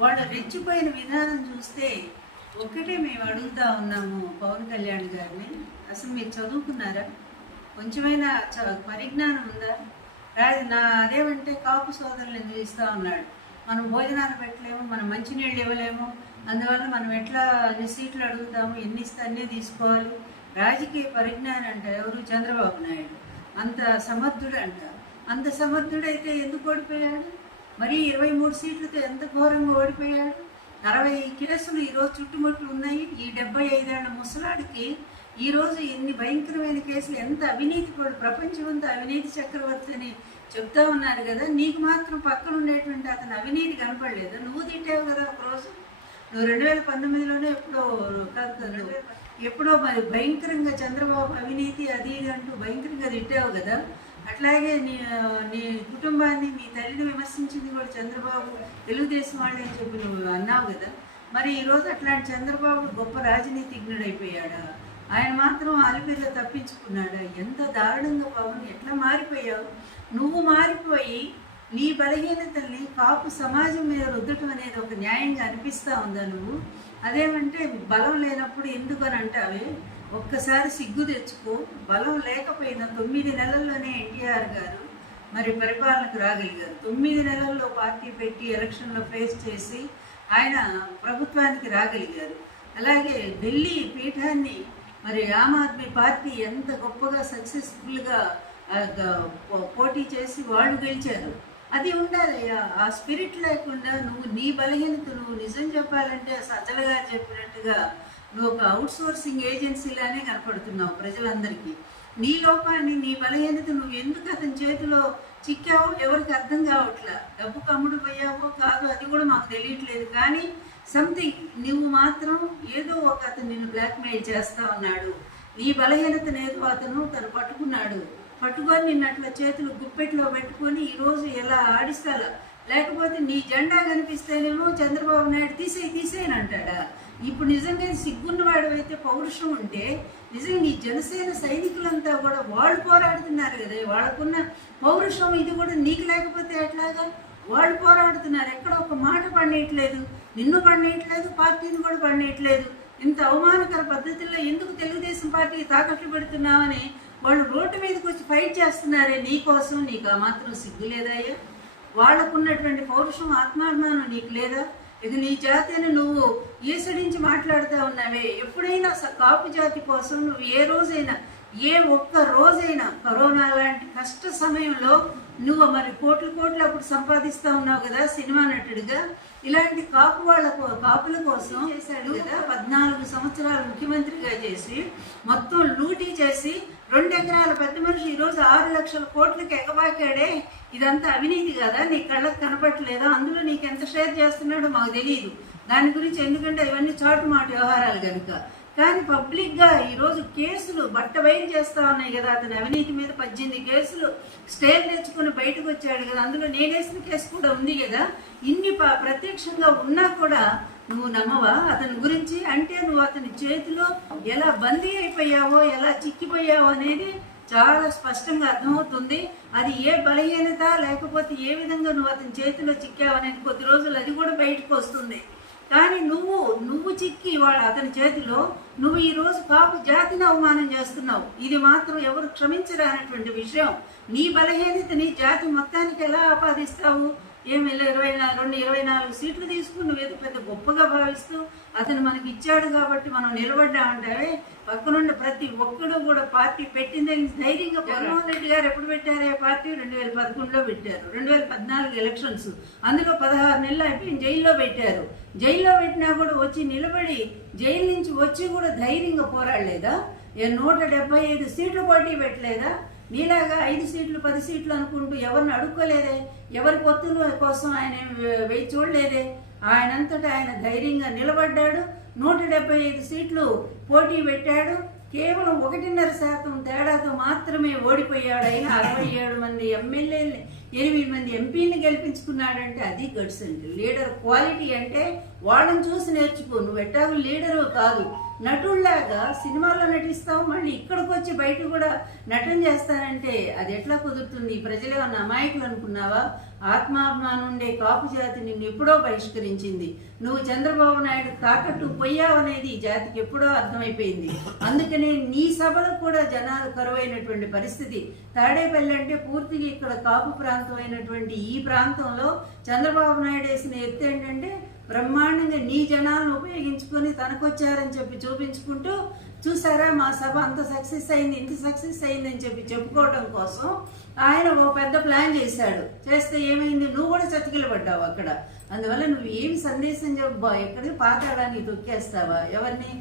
వాళ్ళు రెచ్చిపోయిన విధానం చూస్తే ఒక్కటే మేము అడుగుతా ఉన్నాము పవన్ కళ్యాణ్ గారిని, అసలు మీరు చదువుకున్నారా? కొంచెమైనా పరిజ్ఞానం ఉందా? అదేమంటే కాపు సోదరులు ఎందుకు ఇస్తా ఉన్నాడు, మనం భోజనాలు పెట్టలేము, మనం మంచినీళ్ళు ఇవ్వలేము, అందువల్ల మనం ఎట్లా అన్ని సీట్లు అడుగుతాము, ఎన్ని ఇస్తే అన్నీ తీసుకోవాలి. రాజకీయ పరిజ్ఞానం అంట ఎవరు? చంద్రబాబు నాయుడు. అంత సమర్థుడు అంట. అంత సమర్థుడైతే ఎందుకు ఓడిపోయాడు? మరి 23 సీట్లతో ఎంత ఘోరంగా ఓడిపోయాడు. 60 కేసులు ఈరోజు చుట్టుముట్లు ఉన్నాయి. ఈ 75 ఏళ్ల ముసలాడికి ఈరోజు ఎన్ని భయంకరమైన కేసులు, ఎంత అవినీతి పడు, ప్రపంచమంతా అవినీతి చక్రవర్తి అని చెప్తా ఉన్నారు కదా. నీకు మాత్రం పక్కన ఉండేటువంటి అతను అవినీతి కనపడలేదు. నువ్వు తిట్టావు కదా ఒకరోజు. నువ్వు 2019లోనే ఎప్పుడో మరి భయంకరంగా చంద్రబాబు అవినీతి అది ఇది అంటూ భయంకరంగా తిట్టావు కదా. అట్లాగే నీ కుటుంబాన్ని, మీ తల్లిని విమర్శించింది కూడా చంద్రబాబు, తెలుగుదేశం వాళ్ళే అని చెప్పి నువ్వు అన్నావు కదా. మరి ఈరోజు అట్లాంటి చంద్రబాబు గొప్ప రాజనీతిజ్ఞుడైపోయాడా? ఆయన మాత్రం అలిపిరిలో తప్పించుకున్నాడా? ఎంత దారుణంగా పవన్, ఎట్లా మారిపోయావు నువ్వు? మారిపోయి నీ బలహీనతల్ని కాపు సమాజం మీద రుద్దటం అనేది ఒక న్యాయంగా అనిపిస్తూ ఉందా నువ్వు? అదేమంటే బలం లేనప్పుడు ఎందుకని అంటావే? ఒక్కసారి సిగ్గు తెచ్చుకో. బలం లేకపోయినా 9 నెలల్లోనే ఎన్టీఆర్ గారు మరి పరిపాలనకు రాగలిగారు. 9 నెలల్లో పార్టీ పెట్టి ఎలక్షన్లో ఫేస్ చేసి ఆయన ప్రభుత్వానికి రాగలిగారు. అలాగే ఢిల్లీ పీఠాన్ని మరి ఆమ్ ఆద్మీ పార్టీ ఎంత గొప్పగా సక్సెస్ఫుల్గా పోటీ చేసి వాళ్ళు గెలిచారు. అది ఉండాలి. ఆ స్పిరిట్ లేకుండా నువ్వు నీ బలహీనత, నువ్వు నిజం చెప్పాలంటే సజ్జల గారు చెప్పినట్టుగా నువ్వు ఒక అవుట్ సోర్సింగ్ ఏజెన్సీలానే కనపడుతున్నావు ప్రజలందరికీ. నీ లోపాన్ని, నీ బలహీనత నువ్వు ఎందుకు అతని చేతిలో చిక్కావో ఎవరికి అర్థం కావట్లా. డబ్బు కమ్ముడు పోయావో కాదు అది కూడా మాకు తెలియట్లేదు. కానీ సంథింగ్ నువ్వు మాత్రం ఏదో ఒక అతను నిన్ను బ్లాక్మెయిల్ చేస్తా ఉన్నాడు. నీ బలహీనతనేదో తను పట్టుకున్నాడు. పట్టుకొని నిన్ను అట్లా చేతులు గుప్పెట్లో పెట్టుకొని ఈరోజు ఎలా ఆడిస్తాలా? లేకపోతే నీ జెండా కనిపిస్తేనేమో చంద్రబాబు నాయుడు తీసేయని అంటాడా? ఇప్పుడు నిజంగా సిగ్గున్నవాడు అయితే, పౌరుషం ఉంటే నిజంగా నీ జనసేన సైనికులంతా కూడా వాళ్ళు పోరాడుతున్నారు కదా. వాళ్ళకున్న పౌరుషం ఇది కూడా నీకు లేకపోతే ఎట్లాగా? వాళ్ళు పోరాడుతున్నారు. ఎక్కడ ఒక మాట పడేయట్లేదు, నిన్ను పడేయట్లేదు, పార్టీని కూడా పడేయట్లేదు. ఇంత అవమానకర పద్ధతుల్లో ఎందుకు తెలుగుదేశం పార్టీకి తాకట్లు పెడుతున్నావని వాళ్ళు రోడ్డు మీదకి వచ్చి ఫైట్ చేస్తున్నారే నీ కోసం. నీకు ఆ మాత్రం సిగ్గు లేదాయ్యా? వాళ్ళకున్నటువంటి పౌరుషం, ఆత్మాభిమానం నీకు లేదా? ఇది నీ జాతి అని నువ్వు ఈసడించి మాట్లాడుతూ ఉన్నావే. ఎప్పుడైనా కాపు జాతి కోసం నువ్వు ఏ రోజైనా, ఏ ఒక్క రోజైనా కరోనా లాంటి కష్ట సమయంలో నువ్వు మరి కోట్లు అప్పుడు సంపాదిస్తూ ఉన్నావు కదా సినిమా నటుడిగా. ఇలాంటి కాపుల కోసం చేశాడు కదా. 14 సంవత్సరాలు ముఖ్యమంత్రిగా చేసి మొత్తం లూటీ చేసి 2 ఎకరాల పెద్ద మనిషి ఈరోజు 6 లక్షల కోట్లకి ఎగబాకాడే. ఇదంతా అవినీతి కదా? నీ కళ్ళకు కనపట్లేదా? అందులో నీకు ఎంత షేర్ చేస్తున్నాడో మాకు తెలియదు దాని గురించి, ఎందుకంటే ఇవన్నీ చాటుమాట వ్యవహారాలు కనుక. కానీ పబ్లిక్గా ఈరోజు కేసులు బయట చేస్తా ఉన్నాయి కదా. అతని అవినీతి మీద 18 కేసులు స్టేలు తెచ్చుకుని బయటకు వచ్చాడు కదా. అందులో నేనేసిన కేసు కూడా ఉంది కదా. ఇన్ని ప్రత్యక్షంగా ఉన్నా కూడా నువ్వు నమ్మవా అతని గురించి? అంటే నువ్వు అతని చేతిలో ఎలా బందీ అయిపోయావో, ఎలా చిక్కిపోయావో అనేది చాలా స్పష్టంగా అర్థమవుతుంది. అది ఏ బలహీనత లేకపోతే ఏ విధంగా నువ్వు అతని చేతిలో చిక్కావనేది కొద్ది రోజులు అది కూడా బయటకు వస్తుంది. కానీ నువ్వు చిక్కి అతని చేతిలో నువ్వు ఈరోజు కాపు జాతిని అవమానం చేస్తున్నావు. ఇది మాత్రం ఎవరు క్షమించరానటువంటి విషయం. నీ బలహీనతని జాతి మొత్తానికి ఎలా ఆపాదిస్తావు? ఏమి 24 సీట్లు తీసుకుని నువ్వేదో పెద్ద గొప్పగా భావిస్తూ అతను మనకి ఇచ్చాడు కాబట్టి మనం నిలబడ్డామంటావే. పక్కనుండి ప్రతి ఒక్కడు కూడా పార్టీ పెట్టిందే ధైర్యంగా. జగన్మోహన్ రెడ్డి గారు ఎప్పుడు పెట్టారే పార్టీ? 2011లో పెట్టారు. 2014 ఎలక్షన్స్, అందులో 16 నెలలు అయిపోయి జైల్లో పెట్టారు. జైల్లో పెట్టినా కూడా వచ్చి నిలబడి జైలు నుంచి వచ్చి కూడా ధైర్యంగా పోరాడలేదా? 175 సీట్లు పోటీ పెట్టలేదా? నీలాగా 5 సీట్లు 10 సీట్లు అనుకుంటూ ఎవరిని అడుక్కోలేదే. ఎవరి పొత్తుల కోసం ఆయన వేయి చూడలేదే. ఆయనంతటా ఆయన ధైర్యంగా నిలబడ్డాడు. 175 సీట్లు పోటీ పెట్టాడు. కేవలం 1.5% తేడాతో మాత్రమే ఓడిపోయాడు. అయినా 67 మంది ఎమ్మెల్యేలని, 8 మంది ఎంపీని గెలిపించుకున్నాడంటే అది గట్స్ అంటే. లీడర్ క్వాలిటీ అంటే వాళ్ళని చూసి నేర్చుకో. నువ్వు ఎట్టాగు లీడరు కాదు, నటుల్లాగా సినిమాలో నటిస్తావు, మళ్ళీ ఇక్కడికి వచ్చి బయట కూడా నటన చేస్తానంటే అది ఎట్లా కుదురుతుంది? ప్రజలు ఏమన్నా అమాయకులు అనుకున్నావా? ఆత్మాభిమానం ఉండే కాపు జాతి నిన్ను ఎప్పుడో బహిష్కరించింది. నువ్వు చంద్రబాబు నాయుడు తాకట్టు పోయావనేది ఈ జాతికి ఎప్పుడో అర్థమైపోయింది. అందుకనే నీ సభలకు కూడా జనాలు కరువైనటువంటి పరిస్థితి. తాడేపల్లి అంటే పూర్తిగా ఇక్కడ కాపు ప్రాంతం అయినటువంటి ఈ ప్రాంతంలో చంద్రబాబు నాయుడు వేసిన ఎత్తు ఏంటంటే బ్రహ్మాండంగా నీ జనాలను ఉపయోగించుకొని తనకొచ్చారని చెప్పి చూపించుకుంటూ, చూసారా మా సభ అంత సక్సెస్ అయింది, ఇంత సక్సెస్ అయిందని చెప్పి చెప్పుకోవడం కోసం ఆయన ఓ పెద్ద ప్లాన్ చేశాడు. చేస్తే ఏమైంది? నువ్వు కూడా చతికిలబడ్డావు అక్కడ. అందువల్ల నువ్వు ఏమి సందేశం చెప్పా? ఎక్కడికి పాతాడాన్ని తొక్కేస్తావా? ఎవరిని?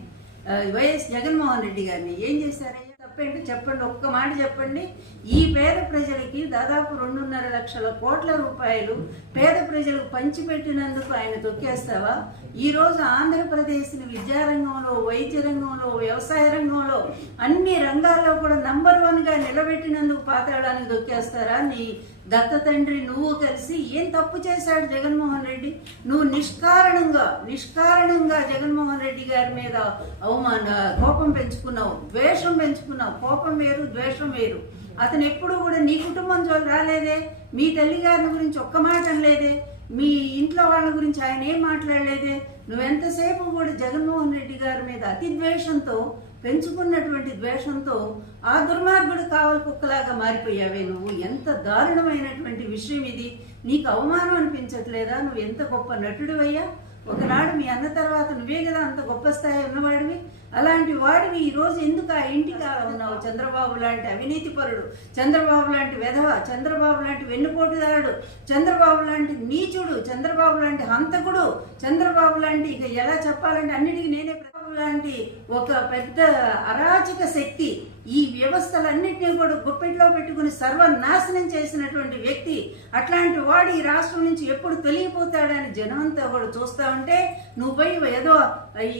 వైఎస్ జగన్మోహన్ రెడ్డి గారిని ఏం చేశారయ్యా? తప్పేంటి చెప్పండి, ఒక్క మాట చెప్పండి. ఈ పేద ప్రజలకి దాదాపు 2.5 లక్షల కోట్ల రూపాయలు పేద ప్రజలకు పంచిపెట్టినందుకు ఆయన తొక్కేస్తావా? ఈరోజు ఆంధ్రప్రదేశ్ని విద్యారంగంలో, వైద్య రంగంలో, వ్యవసాయ రంగంలో అన్ని రంగాల్లో కూడా నంబర్ 1గా నిలబెట్టినందుకు పాతాళానికి తొక్కేస్తారా? నీ దత్త తండ్రి నువ్వు కలిసి ఏం తప్పు చేశాడు జగన్మోహన్ రెడ్డి? నువ్వు నిష్కారణంగా జగన్మోహన్ రెడ్డి గారి మీద కోపం పెంచుకున్నావు, ద్వేషం పెంచుకున్నావు. కోపం వేరు, ద్వేషం వేరు. అతను ఎప్పుడు కూడా నీ కుటుంబం జోలు రాలేదే, మీ తల్లి గారిని గురించి ఒక్క మాట అనలేదే, మీ ఇంట్లో వాళ్ళ గురించి ఆయన ఏం మాట్లాడలేదే. నువ్వెంతసేపు కూడా జగన్మోహన్ రెడ్డి గారి మీద అతి ద్వేషంతో, పెంచుకున్నటువంటి ద్వేషంతో ఆ దుర్మార్గుడు కావలి కుక్కలాగా మారిపోయావే నువ్వు. ఎంత దారుణమైనటువంటి విషయం ఇది! నీకు అవమానం అనిపించట్లేదా? నువ్వు ఎంత గొప్ప నటుడివయ్యా! ఒకనాడు మీ అన్న తర్వాత నువ్వే కదా అంత గొప్ప స్థాయి ఉన్నవాడివి. అలాంటి వాడివి ఈరోజు ఎందుకు ఆ ఇంటికి ఉన్నావు? చంద్రబాబు లాంటి అవినీతి పరుడు, చంద్రబాబు లాంటి వెధవ, చంద్రబాబు లాంటి వెన్నుపోటుదారుడు, చంద్రబాబు లాంటి నీచుడు, చంద్రబాబు లాంటి హంతకుడు, చంద్రబాబు లాంటి ఇక ఎలా చెప్పాలంటే అన్నిటికీ నేనే లాంటి ఒక పెద్ద అరాచక శక్తి ఈ వ్యవస్థలన్నింటినీ కూడా గుప్పెట్లో పెట్టుకుని సర్వనాశనం చేసినటువంటి వ్యక్తి. అట్లాంటి వాడు ఈ రాష్ట్రం నుంచి ఎప్పుడు తొలగిపోతాడని జనమంతా కూడా చూస్తా ఉంటే నువ్వు పోయి ఏదో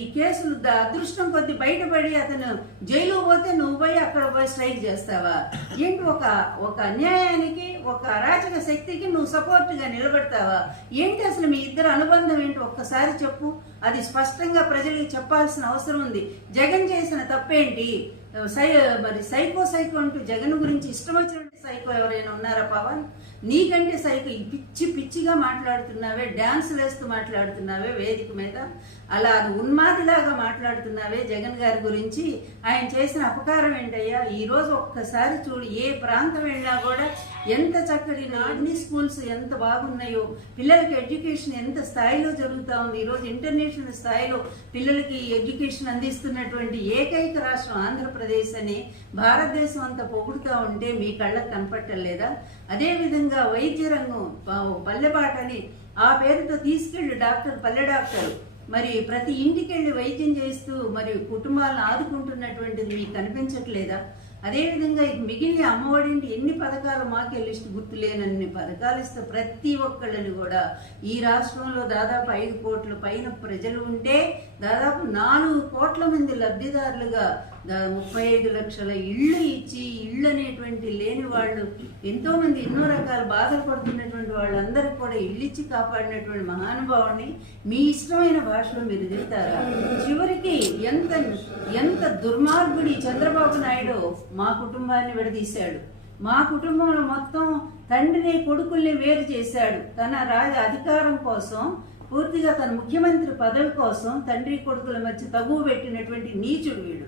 ఈ కేసులు అదృష్టం కొద్ది బయటపడి అతను జైలు పోతే నువ్వు పోయి అక్కడ పోయి స్ట్రైక్ చేస్తావా? ఏంటి? ఒక అన్యాయానికి, ఒక అరాచక శక్తికి నువ్వు సపోర్ట్గా నిలబడతావా? ఏంటి అసలు మీ ఇద్దరు అనుబంధం ఏంటి? ఒక్కసారి చెప్పు. అది స్పష్టంగా ప్రజలకు చెప్పాల్సిన అవసరం ఉంది. జగన్ చేసిన తప్పేంటి? మరి సైకో అంటూ జగన్ గురించి ఇష్టం వచ్చినట్టు సైకో ఎవరైనా ఉన్నారా పవన్? నీకంటే సైకో పిచ్చిగా మాట్లాడుతున్నావే, డ్యాన్సులు వేస్తూ మాట్లాడుతున్నావే వేదిక మీద, అలా ఉన్మాదిలాగా మాట్లాడుతున్నావే జగన్ గారి గురించి. ఆయన చేసిన అపకారం ఏంటయ్యా? ఈరోజు ఒక్కసారి చూడు, ఏ ప్రాంతం వెళ్ళినా కూడా ఎంత చక్కటి అన్ని స్కూల్స్ ఎంత బాగున్నాయో, పిల్లలకి ఎడ్యుకేషన్ ఎంత స్థాయిలో జరుగుతూ ఉంది. ఈరోజు ఇంటర్నేషనల్ స్థాయిలో పిల్లలకి ఎడ్యుకేషన్ అందిస్తున్నటువంటి ఏకైక రాష్ట్రం ఆంధ్రప్రదేశ్ అని భారతదేశం అంతా పొగుడుతూ ఉంటే మీ కళ్ళకు కనపట్టలేదా? అదేవిధంగా వైద్య రంగం పల్లెబాటని ఆ పేరుతో తీసుకెళ్ళి పల్లె డాక్టర్ మరి ప్రతి ఇంటికి వెళ్ళి వైద్యం చేస్తూ మరి కుటుంబాలను ఆదుకుంటున్నటువంటిది మీకు కనిపించట్లేదా? అదేవిధంగా మిగిలిన అమ్మఒడింటి ఎన్ని పథకాలు మాకే లిస్ట్ గుర్తులేనన్ని పథకాలు ఇస్తే ప్రతి ఒక్కళ్ళని కూడా ఈ రాష్ట్రంలో దాదాపు 5 కోట్ల పైన ప్రజలు ఉంటే దాదాపు 4 కోట్ల మంది లబ్ధిదారులుగా 35 లక్షల ఇళ్ళు ఇచ్చి, ఇళ్ళు అనేటువంటి లేని వాళ్ళు ఎంతో మంది ఎన్నో రకాల బాధలు పడుతున్నటువంటి వాళ్ళందరికీ కూడా ఇళ్ళు ఇచ్చి కాపాడినటువంటి మహానుభావుని మీ ఇష్టమైన భాషలో మీరు తింటారా? చివరికి ఎంత దుర్మార్గుడి చంద్రబాబు నాయుడు మా కుటుంబాన్ని విడదీశాడు. మా కుటుంబంలో మొత్తం తండ్రిని కొడుకుల్ని వేరు చేశాడు. తన అధికారం కోసం, పూర్తిగా తన ముఖ్యమంత్రి పదవి కోసం తండ్రి కొడుకుల మధ్య తగువ పెట్టినటువంటి నీచుడు వీడు.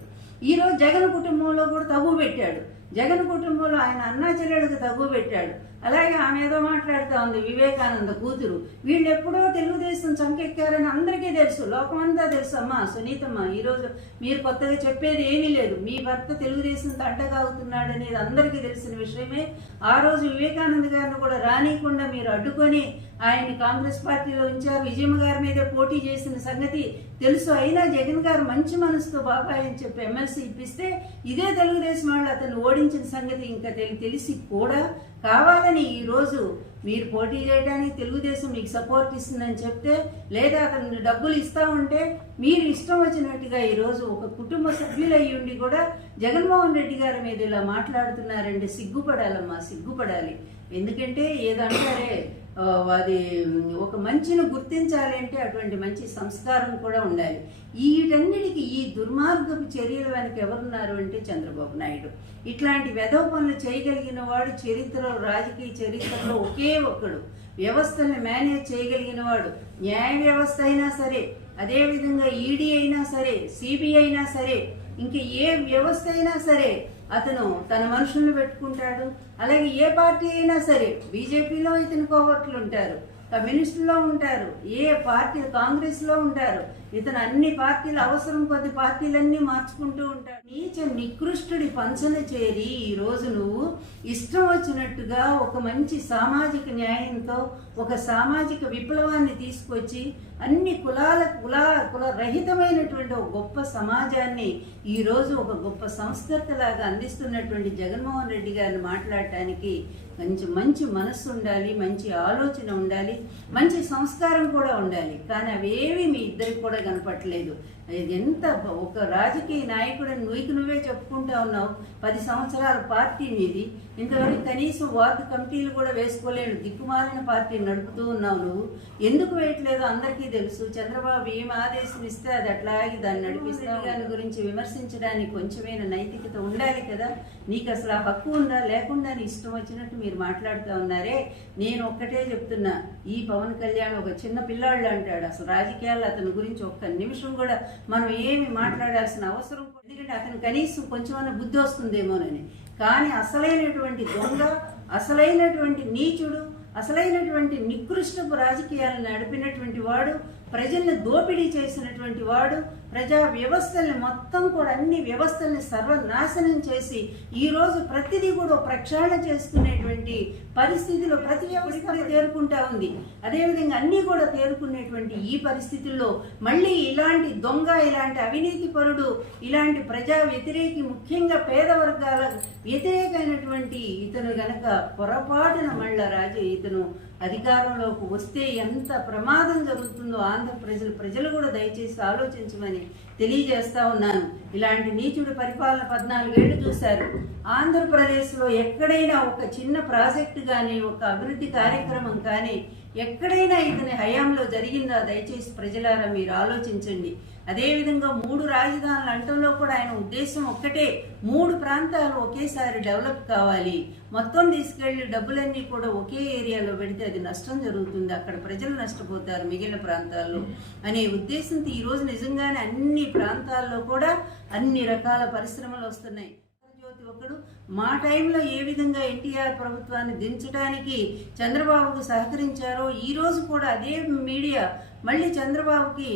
ఈరోజు జగన్ కుటుంబంలో కూడా తగువ పెట్టాడు. జగన్ కుటుంబంలో ఆయన అన్నా చెల్లెళ్ళకి తగువ పెట్టాడు. అలాగే ఆమె ఏదో మాట్లాడుతూ ఉంది, వివేకానంద కూతురు. వీళ్ళు ఎప్పుడో తెలుగుదేశం చంకెక్కారని అందరికీ తెలుసు, లోకమంతా తెలుసు. అమ్మా సునీతమ్మ, ఈరోజు మీరు కొత్తగా చెప్పేది ఏమీ లేదు. మీ భర్త తెలుగుదేశం తంటగాగుతున్నాడు అనేది అందరికీ తెలిసిన విషయమే. ఆ రోజు వివేకానంద గారిని కూడా రానియకుండా మీరు అడ్డుకొని ఆయన్ని కాంగ్రెస్ పార్టీలో ఉంచారు. విజయమ్మ గారి మీద పోటీ చేసిన సంగతి తెలుసు. అయినా జగన్ గారు మంచి మనసుతో బాబాయ్ అని చెప్పి ఎమ్మెల్సీ ఇప్పిస్తే ఇదే తెలుగుదేశం వాళ్ళు అతను ఓడించిన సంగతి ఇంకా తెలిసి కూడా కావాలని ఈరోజు మీరు పోటీ చేయడానికి తెలుగుదేశం మీకు సపోర్ట్ ఇస్తుందని చెప్తే, లేదా అతను డబ్బులు ఇస్తా ఉంటే మీరు ఇష్టం వచ్చినట్టుగా ఈరోజు ఒక కుటుంబ సభ్యులయ్యి ఉండి కూడా జగన్మోహన్ రెడ్డి గారి మీద ఇలా మాట్లాడుతున్నారంటే సిగ్గుపడాలమ్మా, సిగ్గుపడాలి. ఎందుకంటే ఏదంటారే అది ఒక మంచిని గుర్తించాలి అంటే అటువంటి మంచి సంస్కారం కూడా ఉండాలి. వీటన్నిటికీ ఈ దుర్మార్గపు చర్యల వెనక ఎవరున్నారు అంటే చంద్రబాబు నాయుడు. ఇట్లాంటి వెధవ పనులు చేయగలిగిన వాడు చరిత్రలో, రాజకీయ చరిత్రలో ఒకే ఒక్కడు. వ్యవస్థల్ని మేనేజ్ చేయగలిగిన వాడు, న్యాయ వ్యవస్థ అయినా సరే, అదేవిధంగా ఈడీ అయినా సరే, సిబిఐ అయినా సరే, ఇంక ఏ వ్యవస్థ అయినా సరే అతను తన మనుషులను పెట్టుకుంటాడు. అలాగే ఏ పార్టీ అయినా సరే, బీజేపీలో ఇతని కోవర్ట్లు ఉంటారు, కమ్యూనిస్టులో ఉంటారు, ఏ పార్టీ కాంగ్రెస్లో ఉంటారు, ఇతను అన్ని పార్టీలు అవసరం కొద్ది పార్టీలన్నీ మార్చుకుంటూ ఉంటాడు. నీచ నికృష్టుడి పంచన చేరి ఈరోజు నువ్వు ఇష్టం వచ్చినట్టుగా ఒక మంచి సామాజిక న్యాయంతో ఒక సామాజిక విప్లవాన్ని తీసుకొచ్చి అన్ని కుల రహితమైనటువంటి ఒక గొప్ప సమాజాన్ని ఈరోజు ఒక గొప్ప సంస్కర్తలాగా అందిస్తున్నటువంటి జగన్మోహన్ రెడ్డి గారిని మాట్లాడటానికి మంచి మనస్సు ఉండాలి, మంచి ఆలోచన ఉండాలి, మంచి సంస్కారం కూడా ఉండాలి. కానీ అవేవి మీ ఇద్దరికి కూడా కనపట్లేదు. ఎంత ఒక రాజకీయ నాయకుడిని నువ్వే చెప్పుకుంటా ఉన్నావు. 10 సంవత్సరాల పార్టీ మీది, ఇంతవరకు కనీసం వార్డు కమిటీలు కూడా వేసుకోలేడు దిక్కుమాలిన పార్టీని నడుపుతూ ఉన్నావు. నువ్వు ఎందుకు వేయట్లేదు అందరికీ తెలుసు. చంద్రబాబు ఏం ఆదేశం ఇస్తే అది అట్లాగే దాన్ని నడిపిస్తావు. దాని గురించి విమర్శించడానికి కొంచెమైనా నైతికత ఉండాలి కదా. నీకు అసలు ఆ హక్కు ఉందా? లేకుండా నీ ఇష్టం వచ్చినట్టు మీరు మాట్లాడుతూ ఉన్నారే. నేను ఒక్కటే చెప్తున్నా, ఈ పవన్ కళ్యాణ్ ఒక చిన్న పిల్లాళ్ళు అంటాడు. అసలు రాజకీయాలు అతని గురించి ఒక్క నిమిషం కూడా మనం ఏమి మాట్లాడాల్సిన అవసరం, ఎందుకంటే అతను కనీసం కొంచెమన్నా బుద్ధి వస్తుందేమోనని. కానీ అసలైనటువంటి దొంగ, అసలైనటువంటి నీచుడు, అసలైనటువంటి నికృష్టపు రాజకీయాలను నడిపినటువంటి వాడు, ప్రజల్ని దోపిడీ చేసినటువంటి వాడు, ప్రజా వ్యవస్థల్ని మొత్తం కూడా అన్ని వ్యవస్థల్ని సర్వనాశనం చేసి ఈరోజు ప్రతిదీ కూడా ప్రక్షాళన చేసుకునేటువంటి పరిస్థితిలో ప్రతి వ్యవస్థ తేరుకుంటా ఉంది. అదేవిధంగా అన్నీ కూడా తేరుకునేటువంటి ఈ పరిస్థితుల్లో మళ్ళీ ఇలాంటి దొంగ, ఇలాంటి అవినీతి పరుడు, ఇలాంటి ప్రజా వ్యతిరేకి, ముఖ్యంగా పేద వర్గాల వ్యతిరేకమైనటువంటి ఇతను గనక పొరపాటున మళ్ళా ఇతను అధికారంలోకి వస్తే ఎంత ప్రమాదం జరుగుతుందో ఆంధ్ర ప్రజలు కూడా దయచేసి ఆలోచించమని తెలియజేస్తా ఉన్నాను. ఇలాంటి నీచుడి పరిపాలన 14 ఏళ్లు చూశారు. ఆంధ్రప్రదేశ్లో ఎక్కడైనా ఒక చిన్న ప్రాజెక్టు కానీ, ఒక అభివృద్ధి కార్యక్రమం కానీ ఎక్కడైనా ఇతని హయాంలో జరిగిందా? దయచేసి ప్రజలారా మీరు ఆలోచించండి. అదేవిధంగా 3 రాజధానులు అంటంలో కూడా ఆయన ఉద్దేశం ఒక్కటే, 3 ప్రాంతాలు ఒకేసారి డెవలప్ కావాలి, మొత్తం తీసుకెళ్లి డబ్బులన్నీ కూడా ఒకే ఏరియాలో పెడితే అది నష్టం జరుగుతుంది, అక్కడ ప్రజలు నష్టపోతారు మిగిలిన ప్రాంతాల్లో అనే ఉద్దేశంతో ఈరోజు నిజంగానే అన్ని ప్రాంతాల్లో కూడా అన్ని రకాల పరిశ్రమలు వస్తున్నాయి. ఒకడు మా టైంలో ఏ విధంగా ఎన్టీఆర్ ప్రభుత్వాన్ని దించడానికి చంద్రబాబుకు సహకరించారో ఈరోజు కూడా అదే మీడియా మళ్ళీ చంద్రబాబుకి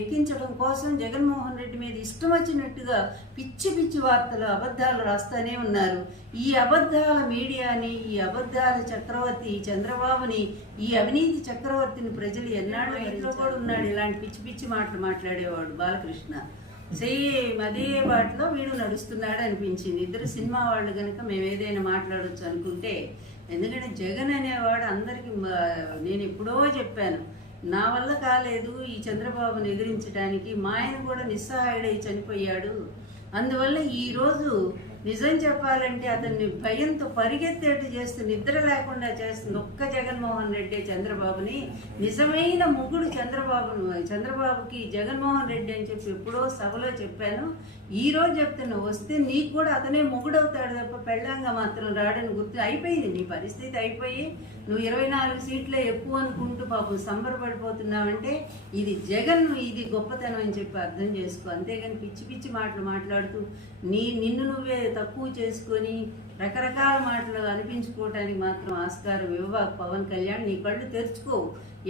ఎక్కించడం కోసం జగన్మోహన్ రెడ్డి మీద ఇష్టం వచ్చినట్టుగా పిచ్చి పిచ్చి వార్తలు, అబద్ధాలు రాస్తూనే ఉన్నారు. ఈ అబద్ధాల మీడియాని, ఈ అబద్ధాల చక్రవర్తి చంద్రబాబుని, ఈ అవినీతి చక్రవర్తిని ప్రజలు ఎన్నాళ్ళు ఇంట్లో కూడా ఉన్నాడు. ఇలాంటి పిచ్చి పిచ్చి మాటలు మాట్లాడేవాడు బాలకృష్ణ. సేమ్ అదే వాటిలో వీడు నడుస్తున్నాడు అనిపించింది. ఇద్దరు సినిమా వాళ్ళు కనుక మేము ఏదైనా మాట్లాడవచ్చు అనుకుంటే, ఎందుకంటే జగన్ అనేవాడు అందరికీ, నేను ఎప్పుడో చెప్పాను, నా వల్ల కాలేదు ఈ చంద్రబాబుని ఎదిరించడానికి, మా ఆయన కూడా నిస్సహాయుడై చనిపోయాడు. అందువల్ల ఈరోజు నిజం చెప్పాలంటే అతన్ని భయంతో పరిగెత్తేట్టు చేస్తూ నిద్ర లేకుండా చేస్తుంది ఒక్క జగన్మోహన్ రెడ్డి చంద్రబాబుని. నిజమైన ముగుడు చంద్రబాబుకి జగన్మోహన్ రెడ్డి అని చెప్పి ఎప్పుడో సభలో చెప్పాను. ఈరోజు చెప్తున్నా, వస్తే నీకు కూడా అతనే మొగుడవుతాడు తప్ప పెళ్ళంగా మాత్రం రాడని గుర్తు. అయిపోయింది నీ పరిస్థితి, అయిపోయి నువ్వు 24 సీట్లే ఎక్కువ అనుకుంటూ పాపం సంబరపడిపోతున్నావంటే ఇది జగన్, ఇది గొప్పతనం అని చెప్పి అర్థం చేసుకో. అంతేగాని పిచ్చి పిచ్చి మాటలు మాట్లాడుతూ నిన్ను నువ్వే తక్కువ చేసుకొని రకరకాల మాటలు అనిపించుకోవటానికి మాత్రం ఆస్కారం ఇవ్వకు పవన్ కళ్యాణ్. నీ కళ్ళు తెరుచుకో.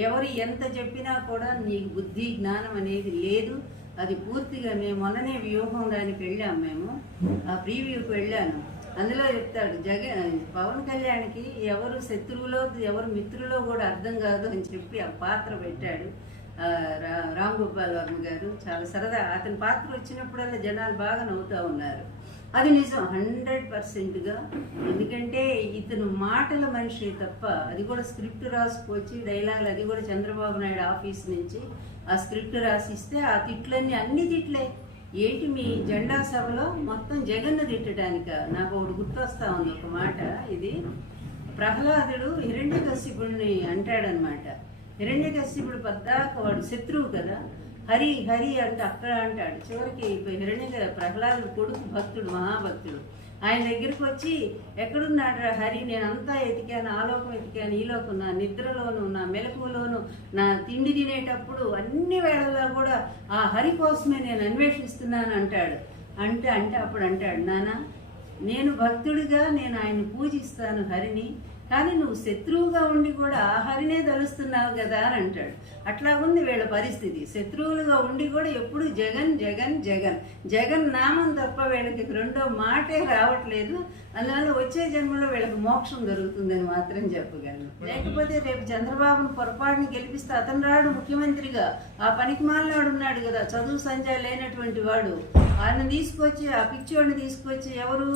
ఎవరు ఎంత చెప్పినా కూడా నీకు బుద్ధి జ్ఞానం అనేది లేదు. అది పూర్తిగా మేము మొన్ననే వ్యూహం దానికి వెళ్ళాము, మేము ఆ ప్రీవ్యూకి వెళ్ళాను. అందులో చెప్తాడు పవన్ కళ్యాణ్కి ఎవరు శత్రువులో ఎవరు మిత్రులో కూడా అర్థం కాదు అని చెప్పి ఆ పాత్ర పెట్టాడు రామ్ గోపాల్ వర్మ గారు. చాలా సరదా. అతని పాత్ర వచ్చినప్పుడల్లా జనాలు బాగా నవ్వుతూ ఉన్నారు. అది నిజం 100%గా. ఎందుకంటే ఇతను మాటల మనిషి తప్ప, అది కూడా స్క్రిప్ట్ రాసుకొచ్చి డైలాగులు, అది కూడా చంద్రబాబు నాయుడు ఆఫీస్ నుంచి ఆ స్క్రిప్ట్ రాసిస్తే ఆ తిట్లన్నీ అన్ని తిట్లే. ఏంటి మీ జెండా సభలో మొత్తం జగన్ను తిట్టడానిక? నాకు ఒకటి గుర్తొస్తా ఉంది ఒక మాట. ఇది ప్రహ్లాదుడు హిరణ్యకశిపుడిని అంటాడనమాట. హిరణ్యకశిపుడు పద్దాక వాడు శత్రువు కదా, హరి హరి అంటే అక్కడ అంటాడు. చివరికి ప్రహ్లాదుడు కొడుకు భక్తుడు, మహాభక్తుడు, ఆయన దగ్గరికి వచ్చి ఎక్కడున్నాడు హరి, నేను అంతా ఎతికాను, ఆ లోకం ఎతికాను, ఈ లోకం, నా నిద్రలోను నా మెలకువలోను నా తిండి తినేటప్పుడు అన్ని వేళల్లో కూడా ఆ హరి కోసమే నేను అన్వేషిస్తున్నాను అంటాడు. అంటే అప్పుడు అంటాడు, నాన్న నేను భక్తుడిగా నేను ఆయన్ని పూజిస్తాను హరిని, కానీ నువ్వు శత్రువుగా ఉండి కూడా ఆ హరినే తలుస్తున్నావు కదా అని అంటాడు. అట్లా ఉంది వీళ్ళ పరిస్థితి. శత్రువులుగా ఉండి కూడా ఎప్పుడు జగన్ జగన్ జగన్ జగన్ నామం తప్ప వీళ్ళకి రెండో మాటే రావట్లేదు. అందువల్ల వచ్చే జన్మలో వీళ్ళకి మోక్షం దొరుకుతుందని మాత్రం చెప్పగలను. లేకపోతే రేపు చంద్రబాబును పొరపాటుని గెలిపిస్తే అతను రాడు ముఖ్యమంత్రిగా, ఆ పనికిమాలినాడు ఉన్నాడు కదా, చదువు సంజయ్ లేనటువంటి వాడు, ఆయన తీసుకొచ్చి ఆ పిచ్చోడిని తీసుకొచ్చి ఎవరు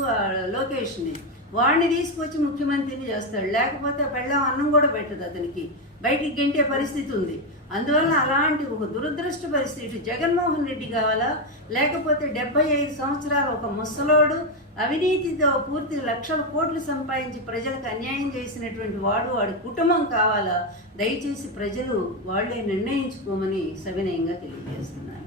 లోకేష్ని, వాడిని తీసుకొచ్చి ముఖ్యమంత్రిని చేస్తాడు. లేకపోతే పెళ్ళాం అన్నం కూడా పెట్టదు, అతనికి బయటికి గెంటే పరిస్థితి ఉంది. అందువల్ల అలాంటి ఒక దురదృష్ట పరిస్థితి జగన్మోహన్ రెడ్డి కావాలా, లేకపోతే 75 సంవత్సరాలు ఒక ముసలోడు అవినీతితో పూర్తి లక్షల కోట్లు సంపాదించి ప్రజలకు అన్యాయం చేసినటువంటి వాడి కుటుంబం కావాలా? దయచేసి ప్రజలు వాళ్లే నిర్ణయించుకోమని సవినయంగా తెలియజేస్తున్నారు.